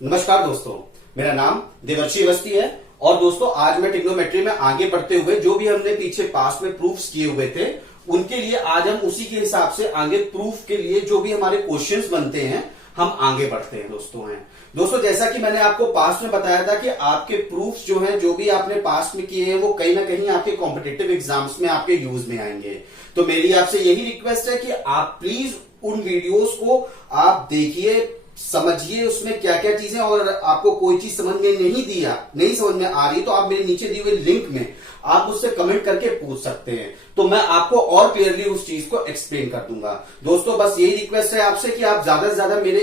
नमस्कार दोस्तों, मेरा नाम देवर्षि अवस्थी है। और दोस्तों आज मैं ट्रिग्नोमेट्री में आगे बढ़ते हुए जो भी हमने पीछे पास्ट में प्रूफ्स किए हुए थे उनके लिए आज हम उसी के हिसाब से आगे प्रूफ के लिए जो भी हमारे क्वेश्चंस बनते हैं हम आगे बढ़ते हैं। दोस्तों जैसा कि मैंने आपको पास्ट में बताया था कि आपके प्रूफ्स जो हैं जो भी आपने पास्ट में किए हैं वो कहीं ना कहीं आपके कॉम्पिटिटिव एग्जाम्स में आपके यूज में आएंगे। तो मेरी आपसे यही रिक्वेस्ट है कि आप प्लीज उन वीडियोस को आप देखिए, समझिए उसमें क्या क्या चीजें, और आपको कोई चीज समझ में नहीं समझ में आ रही तो आप मेरे नीचे दिए हुए लिंक में आप मुझसे कमेंट करके पूछ सकते हैं, तो मैं आपको और क्लियरली उस चीज को एक्सप्लेन कर दूंगा। दोस्तों बस यही रिक्वेस्ट है आपसे कि आप ज्यादा से ज्यादा मेरे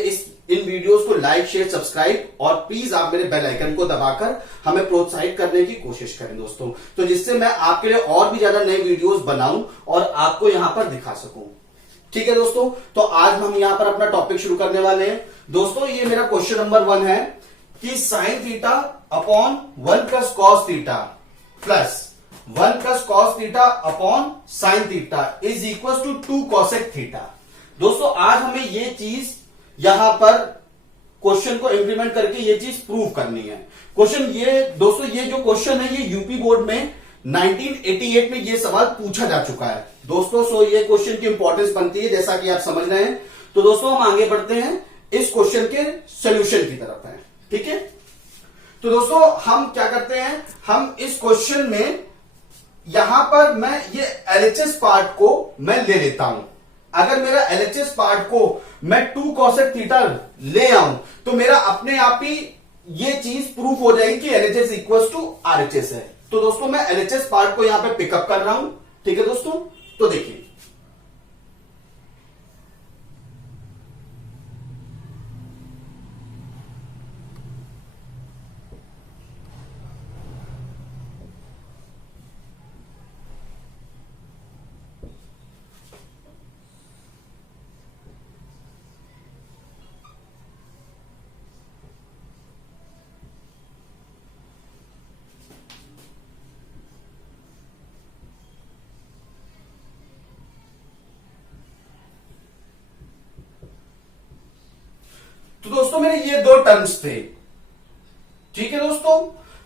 इन वीडियोस को लाइक शेयर सब्सक्राइब और प्लीज आप मेरे बेल आइकन को दबाकर हमें प्रोत्साहित करने की कोशिश करें दोस्तों, तो जिससे मैं आपके लिए और भी ज्यादा नए वीडियोस बनाऊं और आपको यहां पर दिखा सकूं। ठीक है दोस्तों, तो आज हम यहां पर अपना टॉपिक शुरू करने वाले हैं। दोस्तों ये मेरा क्वेश्चन नंबर 1 है कि sine theta upon 1 plus cos theta plus 1 plus cos theta upon sine theta is equal to 2 cosec theta. दोस्तों आज हमें ये चीज यहां पर क्वेश्चन को इंप्लीमेंट करके ये चीज प्रूव करनी है। दोस्तों ये जो क्वेश्चन है ये यूपी बोर्ड में 1988 में ये सवाल पूछा जा चुका है दोस्तों। सो ये क्वेश्चन की इंपॉर्टेंस बनती है जैसा कि आप समझ रहे हैं। तो दोस्तों हम आगे बढ़ते हैं इस क्वेश्चन के सॉल्यूशन की तरफ है। ठीक है, तो दोस्तों हम क्या करते हैं, हम इस क्वेश्चन में यहां पर मैं ये एलएचएस पार्ट को मैं ले लेता हूं। अगर मेरा एलएचएस पार्ट को मैं 2 कॉसेक थीटा ले आऊं तो मेरा अपने आप ही ये चीज प्रूफ हो जाएगी कि एलएचएस इक्वल टू आरएचएस है। तो दोस्तों मैं एलएचएस पार्ट को यहां पे पिकअप कर रहा हूं। ठीक है दोस्तों, तो देखिए तो दोस्तों मेरे ये 2 टर्म्स थे। ठीक है दोस्तों,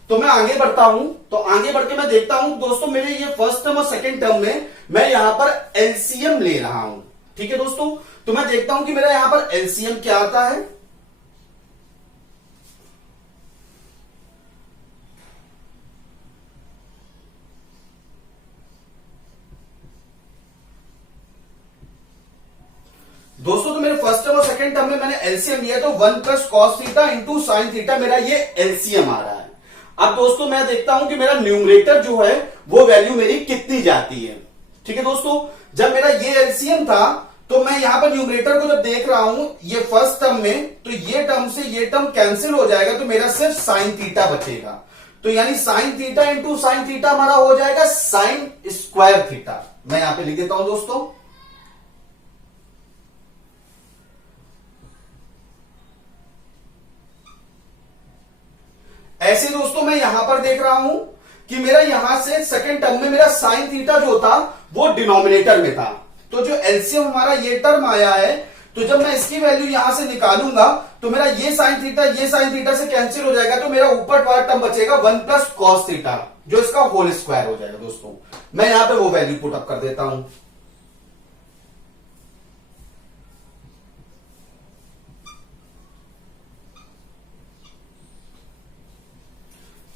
तो मैं आगे बढ़ता हूं। तो आगे बढ़ के मैं देखता हूं दोस्तों मेरे ये फर्स्ट टर्म और सेकंड टर्म में मैं यहां पर एलसीएम ले रहा हूं। ठीक है दोस्तों, तो मैं देखता हूं कि मेरा यहां पर एलसीएम क्या आता है। दोस्तों तो मेरे फर्स्ट टर्म और सेकंड टर्म में मैंने एलसीएम लिया तो 1 plus cos theta into sine theta मेरा ये एलसीएम आ रहा है। अब दोस्तों मैं देखता हूं कि मेरा न्यूमरेटर जो है वो वैल्यू मेरी कितनी जाती है। ठीक है दोस्तों, जब मेरा ये एलसीएम था तो मैं यहां पर न्यूमरेटर को जब देख रहा हूं ये फर्स्ट टर्म में, तो ये टर्म से ये टर्म कैंसिल हो जाएगा तो मेरा सिर्फ साइन थीटा बचेगा। तो यानी sine theta into sine theta हमारा हो जाएगा साइन स्क्वायर थीटा। मैं यहां पर लिख देता हूं दोस्तों। ऐसे दोस्तों मैं यहां पर देख रहा हूं कि मेरा यहां से सेकंड टर्म में मेरा साइन थीटा जो था वो डिनोमिनेटर में था। तो जो एलसीएम हमारा ये टर्म आया है, तो जब मैं इसकी वैल्यू यहां से निकालूंगा तो मेरा ये साइन थीटा से कैंसिल हो जाएगा। तो मेरा ऊपर वाला टर्म बचेगा 1 प्लस कॉस थीटा जो इसका होल स्क्वायर हो जाएगा। दोस्तों मैं यहां पे वो वैल्यू पुट अप कर देता हूं।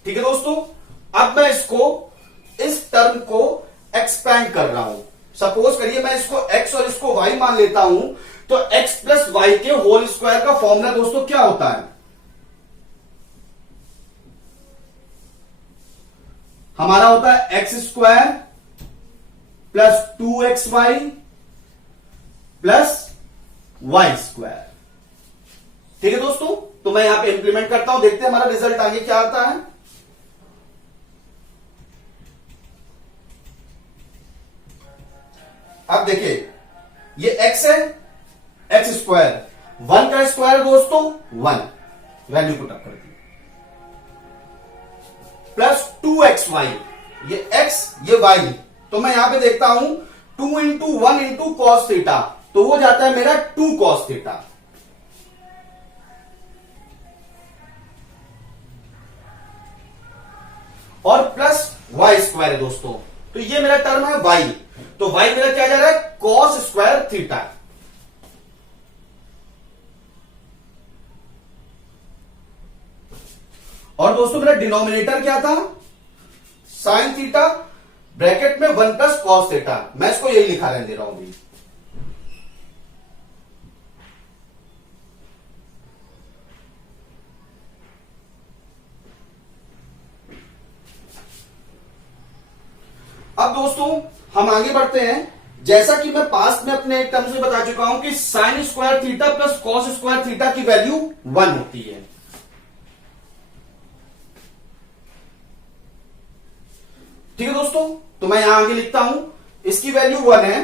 ठीक है दोस्तों, अब मैं इस टर्म को एक्सपैंड कर रहा हूं। सपोज करिए मैं इसको x और इसको y मान लेता हूं, तो x प्लस वाई के होल स्क्वायर का फॉर्मूला दोस्तों क्या होता है, हमारा होता है x square plus 2xy plus y square. ठीक है दोस्तों, तो मैं यहां पे इंप्लीमेंट करता हूं, देखते हैं हमारा रिजल्ट आगे क्या आता है। अब देखिए ये x है, एक्स स्क्वायर 1 का स्क्वायर दोस्तों 1, वैल्यू पुट अप कर दी, प्लस 2xy, ये x ये y, तो मैं यहां पे देखता हूं 2 इंटू 1 इंटू कॉस थीटा, तो वो जाता है मेरा 2 कॉस थीटा। और प्लस वाई स्क्वायर है दोस्तों। तो ये मेरा टर्म है वाई, तो वाई मेरा क्या जा रहा है, कॉस स्क्वायर थीटा। और दोस्तों मेरा डिनोमिनेटर क्या था, साइन थीटा ब्रैकेट में 1 प्लस कॉस थीटा। मैं इसको यही लिखा रहने दे रहा हूं अभी। अब दोस्तों हम आगे बढ़ते हैं। जैसा कि मैं पास्ट में अपने एक टर्म से बता चुका हूं कि sine square theta plus cos square theta की वैल्यू 1 होती है। ठीक है दोस्तों, तो मैं यहां आगे लिखता हूं, इसकी वैल्यू 1 है,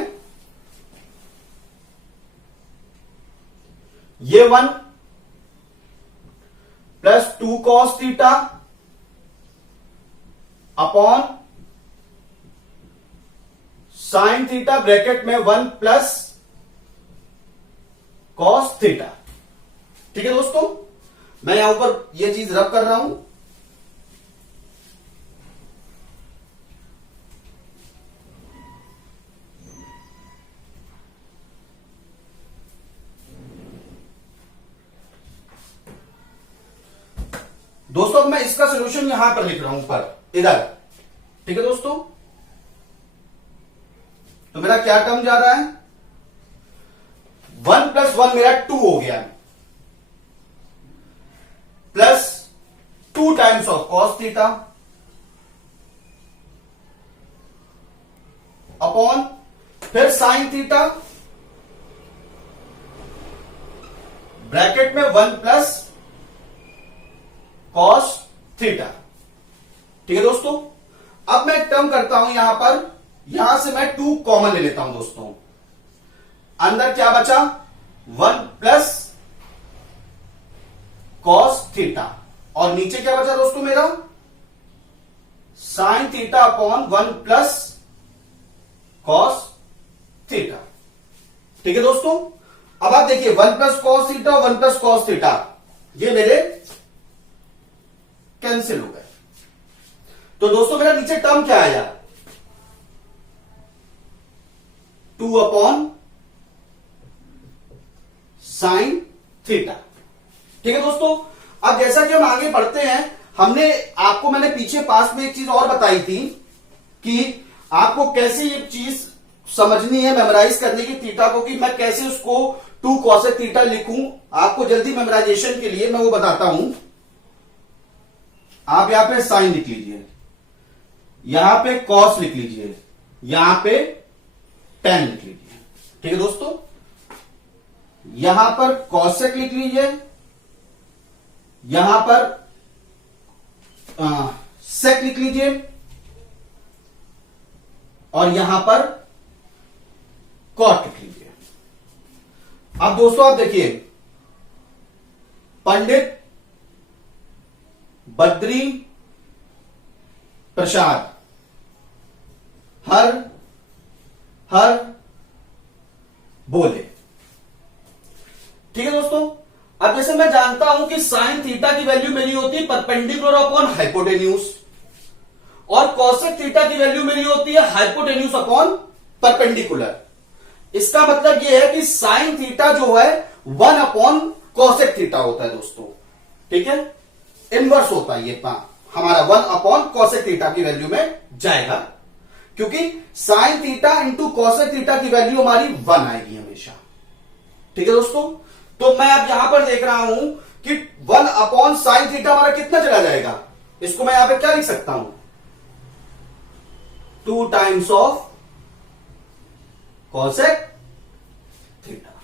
ये 1 plus 2 cos theta upon sine theta bracket में 1 प्लस कॉस थीटा। ठीक है दोस्तों, मैं यहां पर यह चीज रब कर रहा हूं। दोस्तों अब मैं इसका सॉल्यूशन यहां पर लिख रहा हूं, पर इधर। ठीक है दोस्तों, तो मेरा क्या टर्म जा रहा है, 1 प्लस 1 मेरा 2 हो गया, plus 2 times of cos theta upon फिर साइन थीटा ब्रैकेट में 1 प्लस कॉस थीटा। ठीक है दोस्तों, अब मैं टर्म करता हूं यहां पर, यहां से मैं 2 कॉमन ले लेता हूं दोस्तों। अंदर क्या बचा, 1 प्लस कॉस थीटा, और नीचे क्या बचा दोस्तों मेरा, sign theta upon 1 plus cos theta. ठीक है दोस्तों, अब आप देखिए 1 प्लस कॉस थीटा और 1 प्लस कॉस थीटा ये मेरे कैंसिल हो गए। तो दोस्तों मेरा नीचे टर्म क्या आया, 2 अपॉन साइन थीटा। ठीक है दोस्तों, अब जैसा कि हम आगे बढ़ते हैं, मैंने पीछे पास में एक चीज और बताई थी कि आपको कैसे ये चीज समझनी है, मेमोराइज करने की थीटा को, कि मैं कैसे उसको 2 कॉसेक थीटा लिखूं। आपको जल्दी मेमोराइजेशन के लिए मैं वो बताता हूं। आप यहां पे साइन लिख लीजिए, यहां पे कॉस लिख लीजिए, यहां पे tan लिख लीजिए। ठीक है दोस्तों, यहां पर कॉसेक लिख लीजिए, यहां पर सेक लिख लीजिए, और यहां पर कॉट लिख लीजिए। अब दोस्तों आप देखिए, पंडित बद्री प्रसाद हर हर बोले। ठीक है दोस्तों, अब जैसे मैं जानता हूं कि साइन थीटा की वैल्यू मेरी होती है परपेंडिकुलर अपॉन हाइपोटेन्यूज, और कॉसेक थीटा की वैल्यू मेरी होती है हाइपोटेन्यूज अपॉन परपेंडिकुलर। इसका मतलब यह है कि साइन थीटा जो है 1 अपॉन कॉसेक थीटा होता है दोस्तों। ठीक है, इनवर्स होता है ये हमारा 1 अपॉन कॉसेक थीटा की वैल्यू में जाएगा, क्योंकि sine theta into cosec theta की वैल्यू हमारी 1 आएगी हमेशा। ठीक है दोस्तों, तो मैं अब यहां पर देख रहा हूं कि 1 अपॉन साइन थीटा हमारा कितना चला जाएगा, इसको मैं यहां पे क्या लिख सकता हूं, 2 टाइम्स ऑफ कॉसेक थीटा।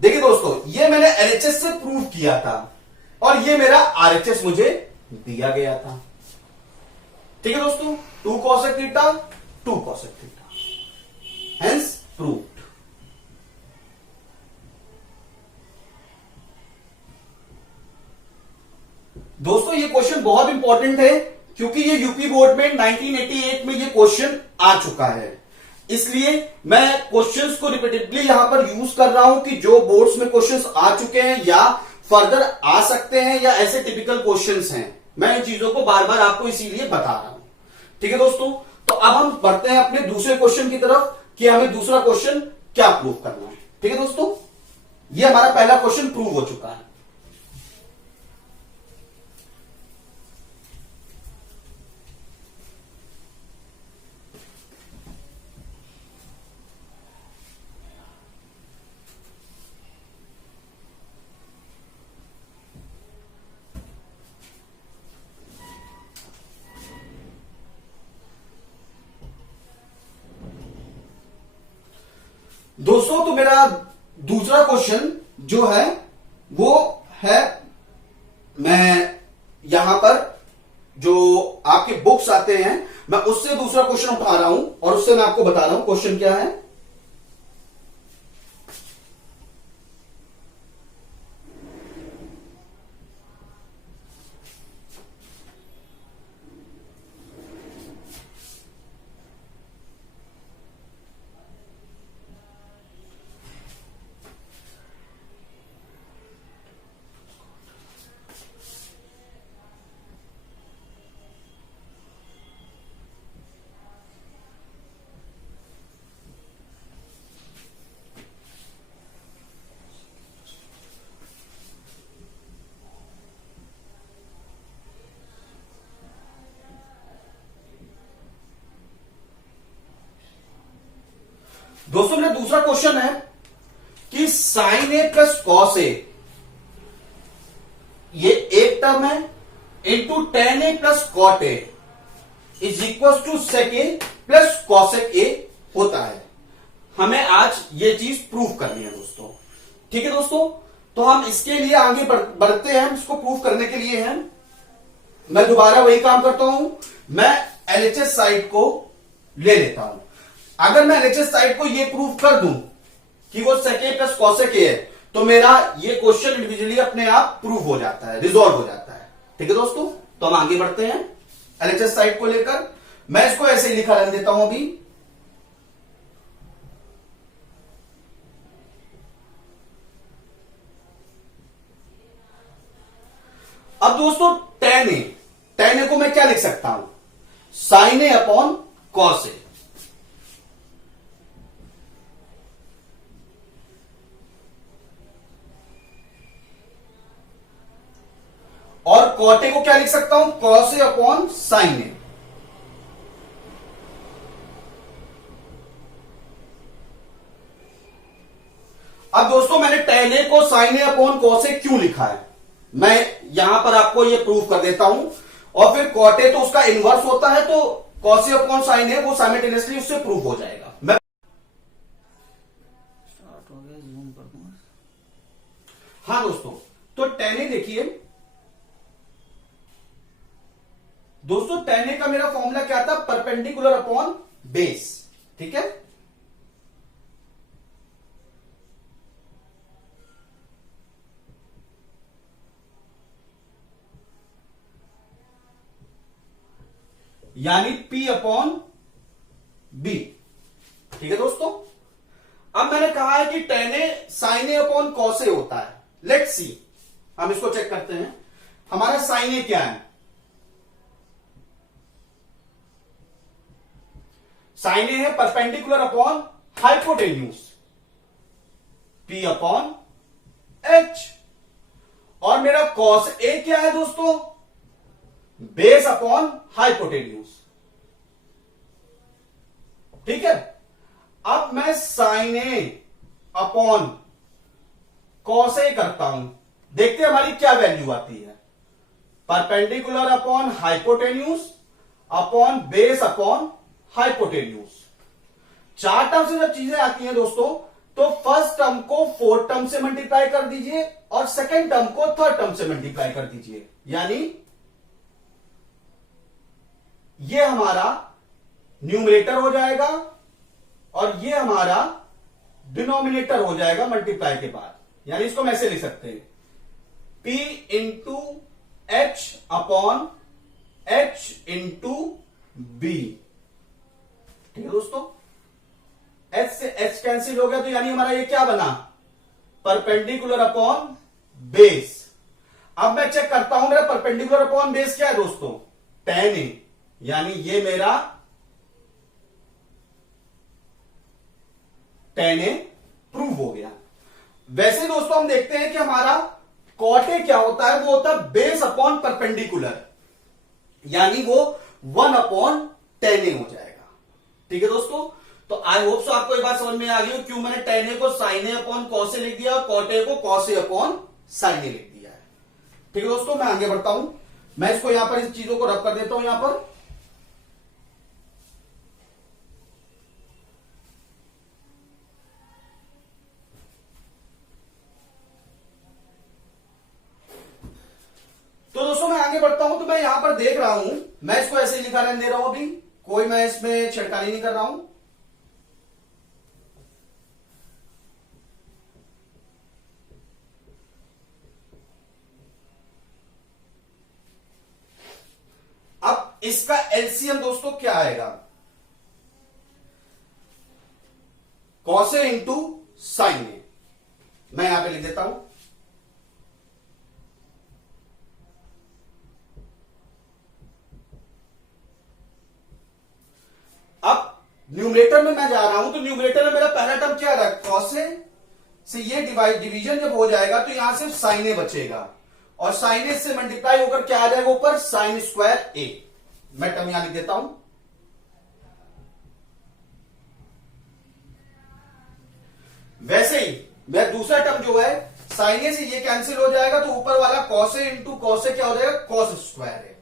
देखिए दोस्तों, ये मैंने एलएचएस से प्रूव किया था, और ये मेरा आरएचएस मुझे दिया गया था। ठीक है दोस्तों, 2 cosec theta 2 cosec theta, hence proved. दोस्तों ये क्वेश्चन बहुत इंपॉर्टेंट है, क्योंकि ये यूपी बोर्ड में 1988 में ये क्वेश्चन आ चुका है। इसलिए मैं क्वेश्चंस को रिपीटेडली यहां पर यूज कर रहा हूं कि जो बोर्ड्स में क्वेश्चंस आ चुके हैं या फर्दर आ सकते हैं, या ऐसे टिपिकल क्वेश्चंस हैं, मैं इन चीजों को बार बार आपको इसीलिए बता रहा हूं। ठीक है दोस्तों, तो अब हम बढ़ते हैं अपने दूसरे क्वेश्चन की तरफ कि हमें दूसरा क्वेश्चन क्या प्रूव करना है। ठीक है दोस्तों, ये हमारा पहला क्वेश्चन प्रूव हो चुका है। दोस्तों, तो मेरा दूसरा क्वेश्चन जो है वो है, मैं यहां पर जो आपके बुक्स आते हैं मैं उससे दूसरा क्वेश्चन उठा रहा हूं और उससे मैं आपको बता रहा हूं क्वेश्चन क्या है। दोस्तों, मेरा दूसरा क्वेश्चन है कि sine A plus cos A, ये एक टर्म है, into tan A plus cot A is equal to sec A plus cosec A होता है। हमें आज ये चीज प्रूव करनी है दोस्तों। ठीक है दोस्तों, तो हम इसके लिए आगे बढ़ते हैं। इसको प्रूव करने के लिए है, मैं दोबारा वही काम करता हूं, मैं एलएचएस साइड को ले लेता हूं। अगर मैं एलएचएस साइड को ये प्रूव कर दूं कि वो सेक ए प्लस कॉसेक ए है, तो मेरा ये क्वेश्चन इंडिविजुअली अपने आप प्रूव हो जाता है, रिजॉल्व हो जाता है। ठीक है दोस्तों, तो हम आगे बढ़ते हैं एलएचएस साइड को लेकर। मैं इसको ऐसे ही लिखा रहने देता हूं अभी। अब दोस्तों, टेन ए को मैं क्या लिख सकता हूं, साइन ए अपॉन कॉस ए। और कॉट ए को क्या लिख सकता हूं, कॉस ए अपॉन साइन ए। अब दोस्तों, मैंने टेन ए को साइन ए अपॉन कॉस ए क्यों लिखा है, मैं यहां पर आपको ये प्रूव कर देता हूं। और फिर कॉट ए तो उसका इनवर्स होता है, तो कॉस ए अपॉन साइन ए वो साइमल्टेनियसली उससे प्रूव हो जाएगा। मैं स्टार्ट हो गया, जूम कर दूंगा। हाँ दोस्तों, तो टेन ए देखिए दोस्तों, टेन ए का मेरा फॉर्मूला क्या था, परपेंडिकुलर अपॉन बेस। ठीक है, यानी P अपॉन बी। ठीक है दोस्तों, अब मैंने कहा है कि टेन ए साइन ए अपॉन कॉस ए होता है। लेट्स सी, हम इसको चेक करते हैं। हमारा साइन ए क्या है, साइन ए है perpendicular upon hypotenuse, P upon H. और मेरा कॉस ए क्या है दोस्तों, बेस अपॉन हाइपोटेन्यूज। ठीक है, अब मैं साइन ए अपॉन कॉस ए करता हूं, देखते हैं हमारी क्या वैल्यू आती है। Perpendicular upon hypotenuse upon base upon hypotenuse. चार टर्म से जब चीजें आती हैं दोस्तों, तो फर्स्ट टर्म को फोर्थ टर्म से मल्टीप्लाई कर दीजिए और सेकेंड टर्म को थर्ड टर्म से मल्टीप्लाई कर दीजिए, यानी ये हमारा न्यूमरेटर हो जाएगा और ये हमारा डिनोमिनेटर हो जाएगा मल्टीप्लाई के बाद। यानी इसको हम ऐसे लिख सकते हैं, P into h upon h into b. ठीक है दोस्तों, एच से एच कैंसिल हो गया, तो यानी हमारा ये क्या बना, परपेंडिकुलर अपॉन बेस। अब मैं चेक करता हूं मेरा परपेंडिकुलर अपॉन बेस क्या है दोस्तों, tan a, यानी ये मेरा tan a प्रूव हो गया। वैसे दोस्तों हम देखते हैं कि हमारा cot a क्या होता है, वो होता है बेस अपॉन परपेंडिकुलर, यानी वो 1 अपॉन tan a हो जाएगा। ठीक है दोस्तों, तो आई होप सो आपको ये बात समझ में आ गई हो क्यों मैंने tan a को sin a upon cos a लिख दिया और cot a को cos a upon sin a लिख दिया है। ठीक है दोस्तों, मैं आगे बढ़ता हूं, मैं इसको यहां पर इस चीजों को रब कर देता हूं यहां पर। तो दोस्तों मैं आगे बढ़ता हूं, तो मैं यहां पर देख रहा हूं, मैं इसको ऐसे ही लिखा रहने दे रहा हूं, अभी कोई मैं इसमें छिड़कानी नहीं कर रहा हूं। अब इसका एलसीएम दोस्तों क्या आएगा, कॉस ए इंटू साइन ए, मैं यहां पे लिख देता हूं। अब न्यूमरेटर में मैं जा रहा हूं, तो न्यूमरेटर में मेरा पहला टर्म क्या रहा, कॉस ए से ये डिवीजन जब हो जाएगा तो यहां सिर्फ साइन ए बचेगा, और साइन ए से मल्टीप्लाई होकर क्या आ जाएगा ऊपर, साइन स्क्वायर ए। मैं टर्म यहां लिख देता हूं। वैसे ही मैं दूसरा टर्म जो है साइन ए से ये कैंसिल हो जाएगा, तो ऊपर वाला cos A into cos A क्या हो जाएगा, कॉस स्क्वायर ए।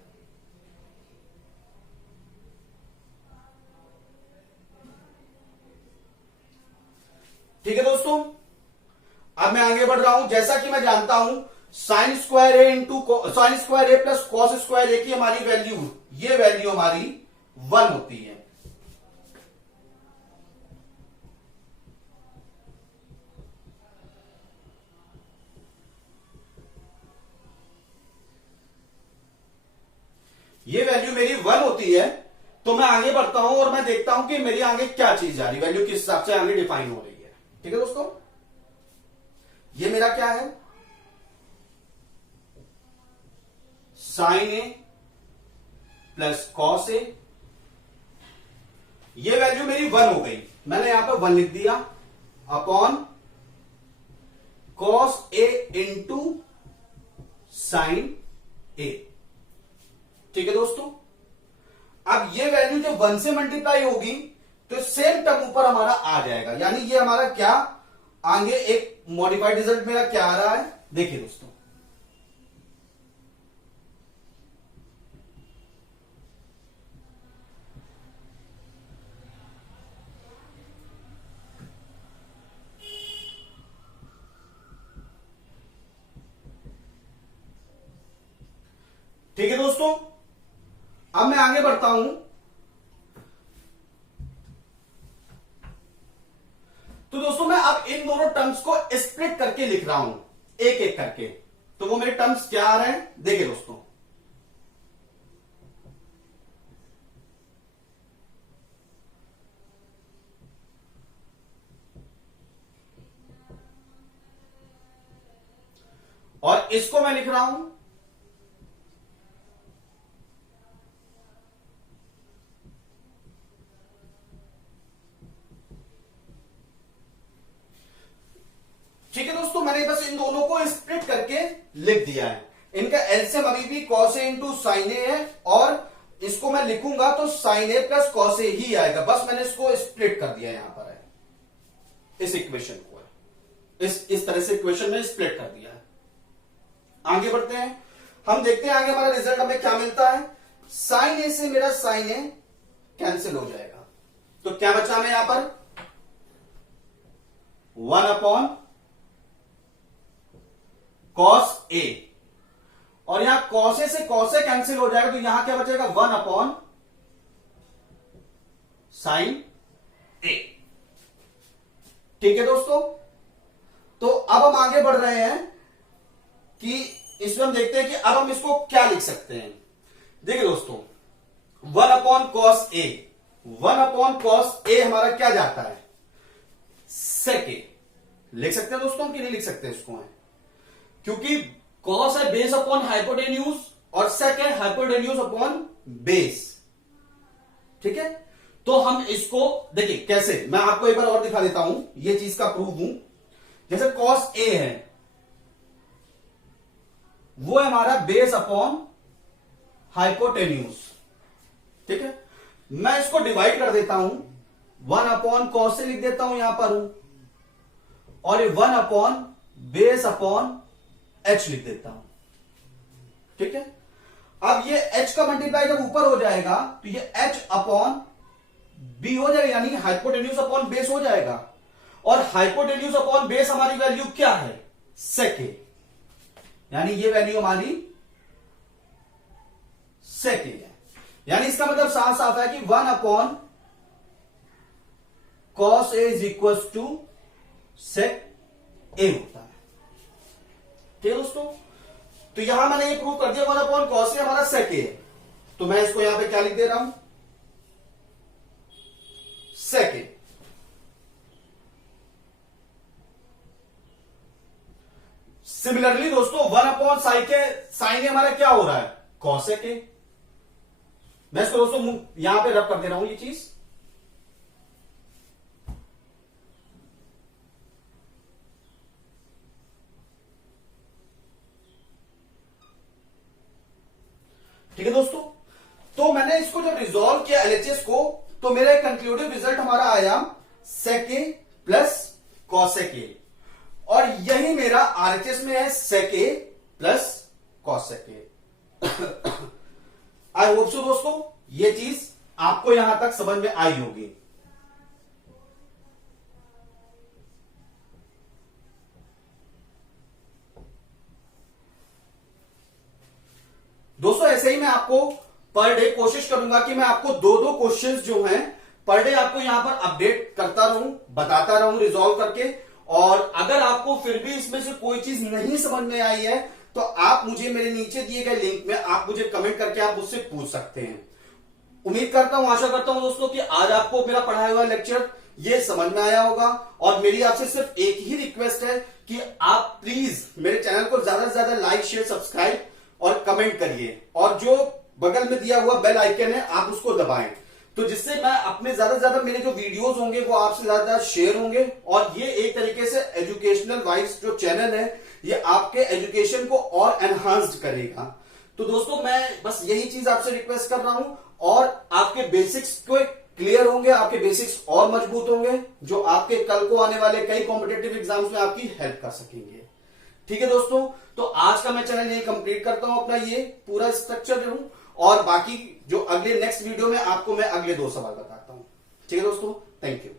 ठीक है दोस्तों, अब मैं आगे बढ़ रहा हूं। जैसा कि मैं जानता हूं साइन स्क्वायर ए इंटू साइन स्क्वायर ए प्लस कॉस स्क्वायर ए की हमारी वैल्यू, ये वैल्यू हमारी 1 होती है। ये वैल्यू मेरी 1 होती है। तो मैं आगे बढ़ता हूं और मैं देखता हूं कि मेरी आगे क्या चीज जा रही, वैल्यू किस हिसाब से आगे डिफाइन हो रही है। ठीक है दोस्तों, ये मेरा क्या है, sign A plus cos A, ये वैल्यू मेरी 1 हो गई, मैंने यहां पर 1 लिख दिया, अपॉन कॉस ए इंटू साइन ए। ठीक है दोस्तों, अब ये वैल्यू जब 1 से मल्टीप्लाई होगी तो सेम टर्म ऊपर हमारा आ जाएगा, यानी ये हमारा क्या आगे एक मॉडिफाइड रिजल्ट मेरा क्या आ रहा है, देखिए दोस्तों। ठीक है दोस्तों, अब मैं आगे बढ़ता हूं, तो दोस्तों मैं अब इन दोनों टर्म्स को स्प्लिट करके लिख रहा हूं एक एक करके। तो वो मेरे टर्म्स क्या आ रहे हैं, देखिए दोस्तों। और इसको मैं लिख रहा हूं ठीक है दोस्तों, मैंने बस इन दोनों को स्प्लिट करके लिख दिया है। इनका एलसीएम अभी भी कॉस ए इंटू साइन ए है, और इसको मैं लिखूंगा तो साइन ए प्लस कॉस ए ही आएगा, बस मैंने इसको स्प्लिट कर दिया यहां पर है, इस इक्वेशन को इस तरह से इक्वेशन में स्प्लिट कर दिया है। आगे बढ़ते हैं, हम देखते हैं आगे हमारा रिजल्ट हमें क्या मिलता है। साइन ए से मेरा साइन ए कैंसिल हो जाएगा, तो क्या बचा हमें यहां पर 1 अपॉन कॉस ए, और यहां कॉस ए से कॉस ए कैंसिल हो जाएगा, तो यहां क्या बचेगा 1 अपॉन साइन ए। ठीक है दोस्तों, तो अब हम आगे बढ़ रहे हैं कि इसमें हम देखते हैं कि अब हम इसको क्या लिख सकते हैं। देखिए दोस्तों, 1 अपॉन कॉस ए, 1 अपॉन कॉस ए हमारा क्या जाता है, सेक ए। लिख सकते हैं दोस्तों कि नहीं लिख सकते इसको है, क्योंकि कॉस है बेस अपॉन हाइपोटेन्यूज और सेक है हाइपोटेन्यूज अपॉन बेस। ठीक है, तो हम इसको देखिए कैसे, मैं आपको एक बार और दिखा देता हूं, ये चीज का प्रूफ हूं। जैसे कॉस ए है वो है हमारा बेस अपॉन हाइपोटेन्यूज। ठीक है, मैं इसको डिवाइड कर देता हूं, 1 अपॉन कॉस से लिख देता हूं यहां पर हूं, और ये 1 अपॉन बेस अपॉन एच लिख देता हूं। ठीक है, अब ये h का मल्टीप्लाई जब ऊपर हो जाएगा तो ये h अपॉन बी हो जाएगा, यानी हाइपोटेन्यूज अपॉन बेस हो जाएगा। और हाइपोटेन्यूज अपॉन बेस हमारी वैल्यू क्या है, सेक ए, यानी ये वैल्यू हमारी सेक ए है। यानी इसका मतलब साफ साफ है कि 1 upon cos A is equal to sec A होता है। ठीक है दोस्तों, तो यहां मैंने ये प्रूव कर दिया 1 अपॉन कॉस ए हमारा सेक ए। तो मैं इसको यहां पे क्या लिख दे रहा हूं, सेक ए। सिमिलरली दोस्तों 1 अपॉन साइन ए हमारा क्या हो रहा है, कॉसेक ए। मैं इसको दोस्तों यहां पे रब कर दे रहा हूं ये चीज। ठीक है दोस्तों, तो मैंने इसको जब रिजॉल्व किया एलएचएस को, तो मेरा कंक्लूडिव रिजल्ट हमारा आया सेक ए प्लस कॉसेक ए, और यही मेरा आरएचएस में है sec A plus cosec A. I hope so दोस्तों ये चीज आपको यहां तक समझ में आई होगी। दोस्तों ऐसे ही मैं आपको पर डे कोशिश करूंगा कि मैं आपको 2-2 क्वेश्चंस जो हैं पर डे आपको यहां पर अपडेट करता रहूं, बताता रहूं रिजॉल्व करके। और अगर आपको फिर भी इसमें से कोई चीज नहीं समझ में आई है तो आप मुझे मेरे नीचे दिए गए लिंक में आप मुझे कमेंट करके आप मुझसे पूछ सकते हैं। उम्मीद करता हूं, आशा करता हूं दोस्तों कि आज आपको मेरा पढ़ाया हुआ लेक्चर ये समझ में आया होगा। और मेरी आपसे सिर्फ एक ही रिक्वेस्ट है कि आप प्लीज मेरे चैनल को ज्यादा से ज्यादा लाइक शेयर सब्सक्राइब और कमेंट करिए, और जो बगल में दिया हुआ बेल आइकन है आप उसको दबाएं, तो जिससे मैं अपने ज्यादा से ज्यादा मेरे जो वीडियोस होंगे वो आपसे ज्यादा शेयर होंगे। और ये एक तरीके से एजुकेशनल वाइज जो चैनल है ये आपके एजुकेशन को और एनहांस्ड करेगा। तो दोस्तों मैं बस यही चीज आपसे रिक्वेस्ट कर रहा हूं, और आपके बेसिक्स को क्लियर होंगे, आपके बेसिक्स और मजबूत होंगे, जो आपके कल को आने वाले कई कॉम्पिटेटिव एग्जाम्स में आपकी हेल्प कर सकेंगे। ठीक है दोस्तों, तो आज का मैं चैनल यही कंप्लीट करता हूं, अपना ये पूरा स्ट्रक्चर हूं, और बाकी जो अगले नेक्स्ट वीडियो में आपको मैं अगले 2 सवाल बताता हूं। ठीक है दोस्तों, थैंक यू।